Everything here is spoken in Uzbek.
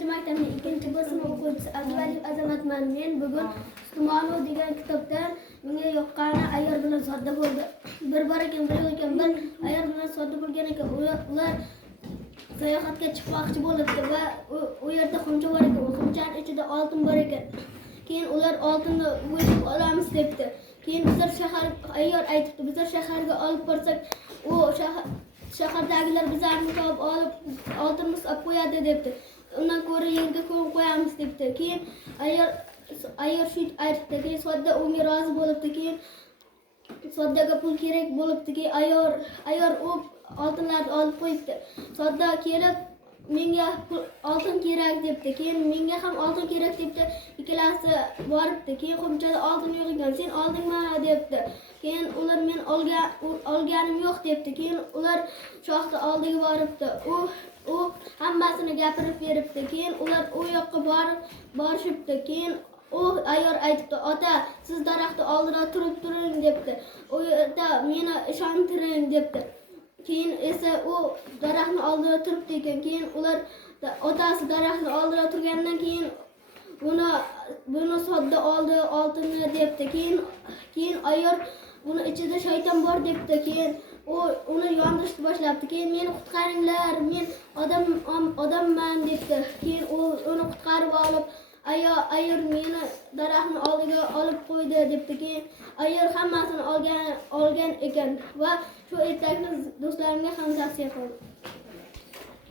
9 maktabning 2-sinf o'quvchisi Abduvaliyev Azamatman. Men bugun Usmonov degan kitobdan menga yoqqani ayyor bilan sodda bo'ldi. Bir bor ekan, bir yo'q ekan, bir ayyor bilan sodda bo'lgan ekan. Ular sayohatga chiqmoqchi bo'libdi va u yerda xumcha bor ekan. Xumchaning ichida oltin bor ekan. Keyin ular oltinni o'chib olamiz debdi. Keyin bizlar shahar ayyor aytibdi. Bizlar shaharga olib borsak, u shahardagilar bizlarni topib olib oltinimiz olib qo'yadi debdi. Undan ko'ra yerga ko'mib qo'yamiz debdi. Keyin ayyor shu aytibdi. Keyin sodda unga rozi bo'libdi. Keyin soddaga pul kerak bo'libdi. Keyin ayyor u oltinlarni olib qo'yibdi. Sodda kelib menga oltin kerak debdi. Keyin menga ham oltin kerak debdi. Ikkalasi boribdi. Keyin xumchada oltin yo'q ekan. Sen oldingmi debdi. Keyin ular men olganim yo'q debdi. Keyin ular shohni oldiga boribdi. U hammasini gapirib beribdi. Keyin ular u yoqqa borishibdi. Keyin u ayyor aytibdi, ota siz daraxtni oldida turib turing debdi. U yerda meni ishontiring debdi. Keyin esa u daraxtni oldida turibdi ekan. Keyin ular otasi daraxtni oldida turgandan keyin buni sodda oldi oltinni debdi. Keyin ayyor buni ichida shayton bor debdi. Keyin uni yondirishni boshlabdi. Keyin meni qutqaringlar, men odamman debdi. Keyin uni qutqarib olib ayyor meni daraxtni oldiga olib qo'ydi debdi. Keyin ayyor hammasini olgan ekan va shu ertakni do'stlarimga ham tavsiya qildim.